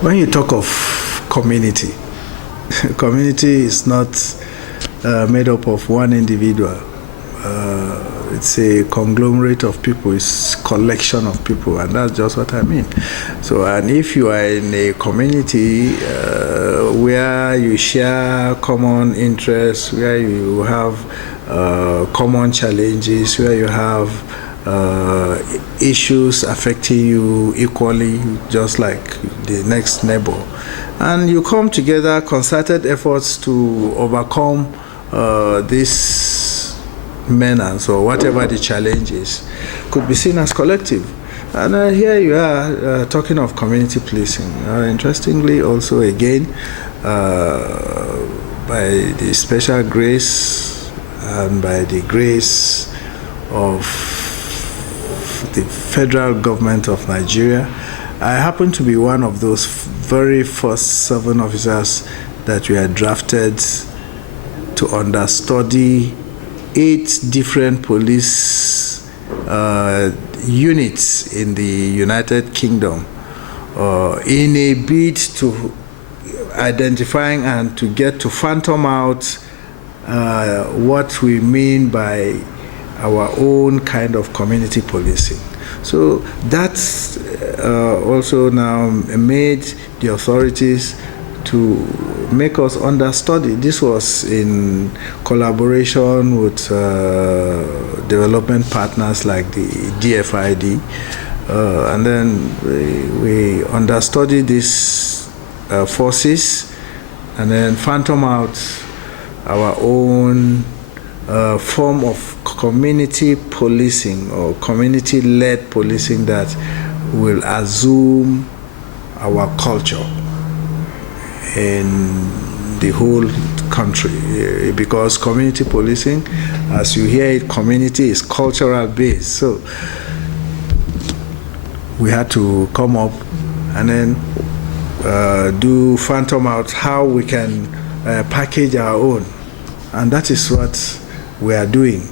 When you talk of community, community is not made up of one individual. It's a conglomerate of people, it's a collection of people, and that's just what I mean. So, and if you are in a community where you share common interests, where you have common challenges, where you have issues affecting you equally, just like the next neighbor, and you come together, concerted efforts to overcome this menace or whatever the challenge is, could be seen as collective. And here you are talking of community policing. Interestingly, also again, by the special grace and by the grace of the federal government of Nigeria, I happen to be one of those very first 7 officers that were drafted to understudy 8 different police units in the United Kingdom in a bid to identifying and to get to phantom out what we mean by our own kind of community policing. So that's also now made the authorities to make us understudy. This was in collaboration with development partners like the DFID, and then we understudy these forces and then phantom out our own form of community policing or community-led policing that will assume our culture in the whole country, because community policing, as you hear it, community is cultural based. So we had to come up and then do phantom out how we can package our own, and that is what we are doing.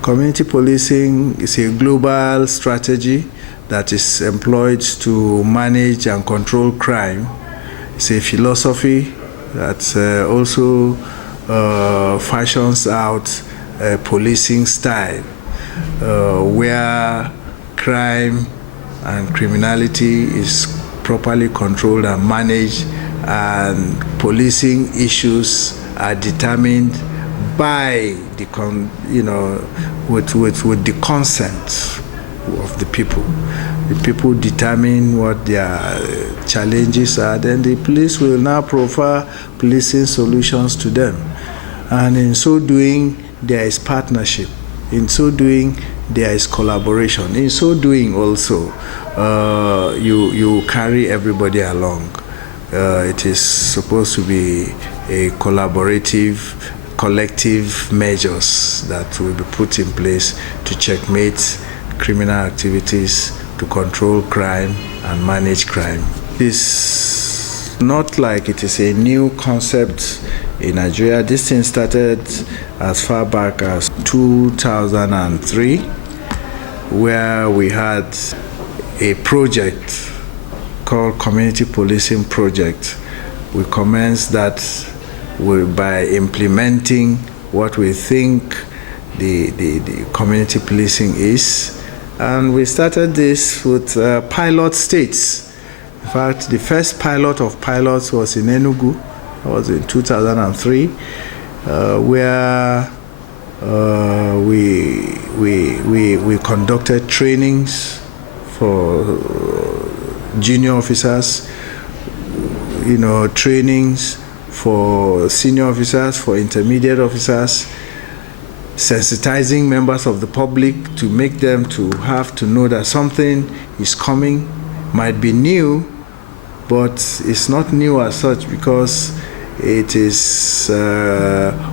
Community policing is a global strategy that is employed to manage and control crime. It's a philosophy that also fashions out a policing style where crime and criminality is properly controlled and managed, and policing issues are determined by the with the consent of the people. The people determine what their challenges are, then the police will now profile policing solutions to them. And in so doing, there is partnership. In so doing, there is collaboration. In so doing also, you carry everybody along. It is supposed to be a collaborative, collective measures that will be put in place to checkmate criminal activities, to control crime and manage crime. It's not like it is a new concept in Nigeria. This thing started as far back as 2003, where we had a project called Community Policing Project. We commenced that by implementing what we think the community policing is. And we started this with pilot states. In fact, the first pilot of pilots was in Enugu. That was in 2003, where we conducted trainings for junior officers, trainings for senior officers, for intermediate officers, sensitizing members of the public to make them to have to know that something is coming, might be new, but it's not new as such because it is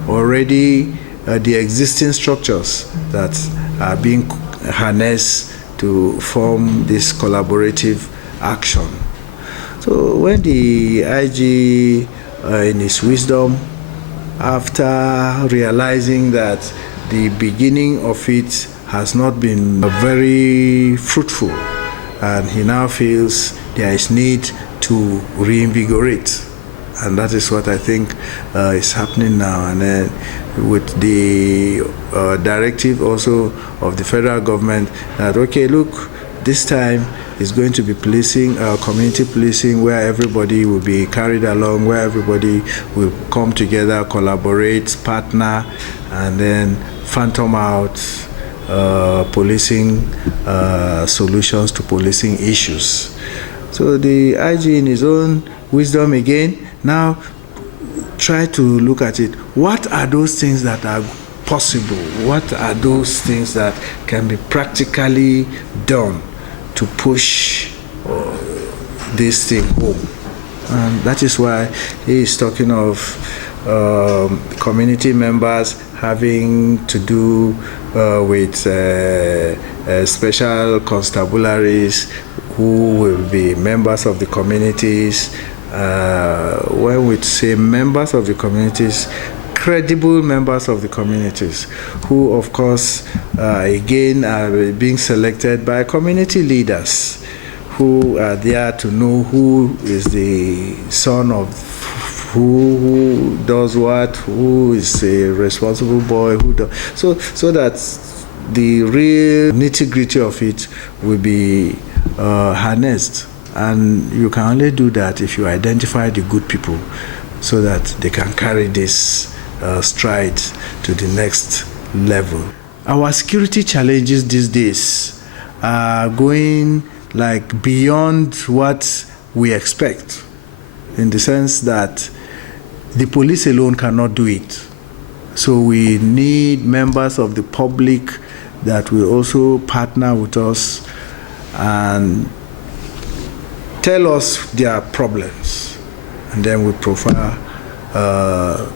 already the existing structures that are being harnessed to form this collaborative action. So when the IG, in his wisdom, after realizing that the beginning of it has not been very fruitful, and he now feels there is need to to reinvigorate. And that is what I think is happening now. And then with the directive also of the federal government that, okay, look, this time is going to be policing, community policing, where everybody will be carried along, where everybody will come together, collaborate, partner, and then phantom out policing solutions to policing issues. So the IG, in his own wisdom again, now try to look at it. What are those things that are possible? What are those things that can be practically done to push this thing home? And that is why he is talking of community members having to do with special constabularies who will be members of the communities. When we say members of the communities, credible members of the communities, who of course again are being selected by community leaders who are there to know who is the son of who does what, who is a responsible boy, who does, so that the real nitty-gritty of it will be harnessed. And you can only do that if you identify the good people so that they can carry this stride to the next level. Our security challenges these days are going like beyond what we expect, in the sense that the police alone cannot do it. So we need members of the public that will also partner with us and tell us their problems, and then we provide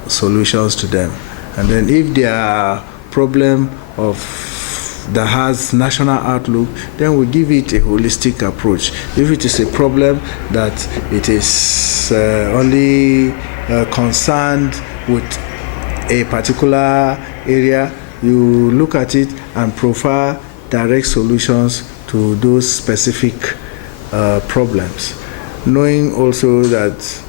solutions to them. And then if their problem that has national outlook, then we give it a holistic approach. If it is a problem that it is only concerned with a particular area, you look at it and provide direct solutions to those specific problems, knowing also that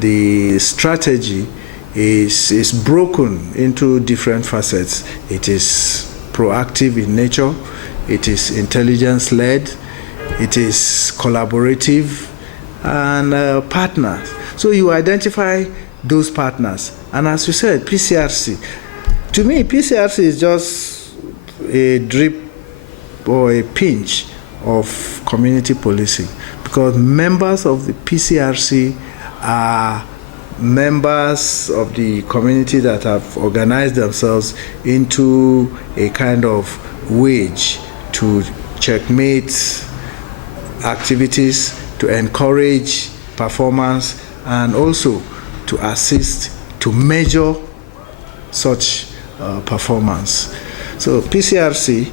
the strategy is broken into different facets. It is proactive in nature, it is intelligence-led, it is collaborative, and partners. So you identify those partners. And as you said, PCRC. To me, PCRC is just a drip or a pinch of community policing, because members of the PCRC are members of the community that have organized themselves into a kind of wage to checkmate activities, to encourage performance, and also to assist to measure such performance. So PCRC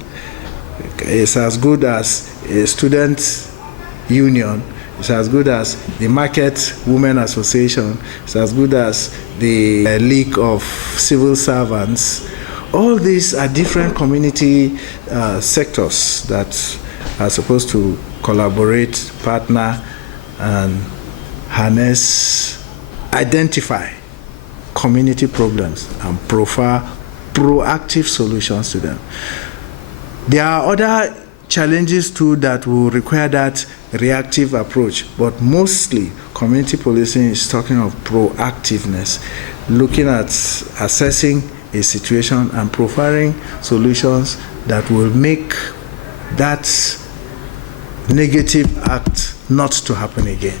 is as good as a student union, it's as good as the Market Women Association, it's as good as the League of Civil Servants. All these are different community sectors that are supposed to collaborate, partner, and harness, identify community problems and provide proactive solutions to them. There are other challenges too that will require that reactive approach, but mostly community policing is talking of proactiveness, looking at assessing a situation and providing solutions that will make that negative act not to happen again.